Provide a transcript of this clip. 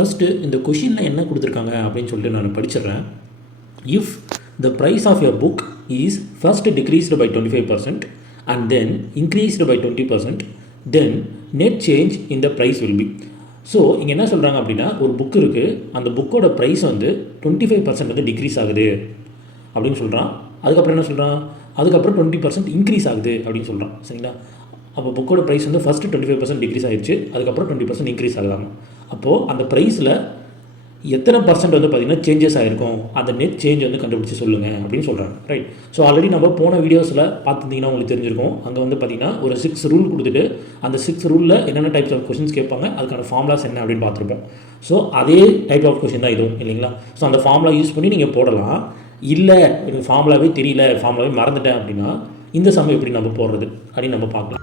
First இந்த கொஷினில் என்ன கொடுத்துருக்காங்க அப்படின்னு சொல்லிட்டு நான் படிச்சிடுறேன். If the price of your book is first decreased by 25% and then increased by 20%, then net change in the price will be. So இங்கே என்ன சொல்கிறாங்க அப்படின்னா, ஒரு புக் இருக்குது, அந்த புக்கோட ப்ரைஸ் வந்து 25% வந்து டிக்ரீஸ் ஆகுது அப்படின்னு சொல்கிறான். அதுக்கப்புறம் என்ன சொல்கிறான், அதுக்கப்புறம் 20% இன்க்ரீஸ் ஆகுது அப்படின்னு சொல்கிறான். சரிங்களா? அப்போ புக்கோட ப்ரைஸ் வந்து ஃபஸ்ட்டு 25% டிக்ரீஸ் ஆகிடுச்சு, அதுக்கப்புறம் 20% இன்க்ரீஸ் ஆகுதாங்க. அப்போது அந்த ப்ரைஸில் எத்தனை பர்சன்ட் வந்து பார்த்திங்கன்னா சேஞ்சஸ் ஆகிருக்கும், அந்த நெட் சேஞ்ச் வந்து கண்டுபிடிச்சி சொல்லுங்கள் அப்படின்னு சொல்கிறாங்க. ரைட். ஸோ ஆல்ரெடி நம்ம போன வீடியோஸில் பார்த்துருந்தீங்கன்னா உங்களுக்கு தெரிஞ்சிருக்கும். அங்கே வந்து பார்த்திங்கன்னா ஒரு 6 ரூல் கொடுத்துட்டு அந்த 6 ரூலில் என்னென்ன டைப்ஸ் ஆஃப் கொஷின்ஸ் கேட்பாங்க, அதுக்கான ஃபார்முலாஸ் என்ன அப்படின்னு பார்த்துருப்போம். ஸோ அதே டைப் ஆஃப் கொஷின் தான் இதுவும், இல்லைங்களா? ஸோ அந்த ஃபார்முலா யூஸ் பண்ணி நீங்கள் போடலாம். இல்லை எனக்கு ஃபார்முலாவே தெரியல, ஃபார்முலாவே மறந்துட்டேன் அப்படின்னா இந்த சம் எப்படி நம்ம போடுறது அப்படின்னு நம்ம பார்க்கலாம்.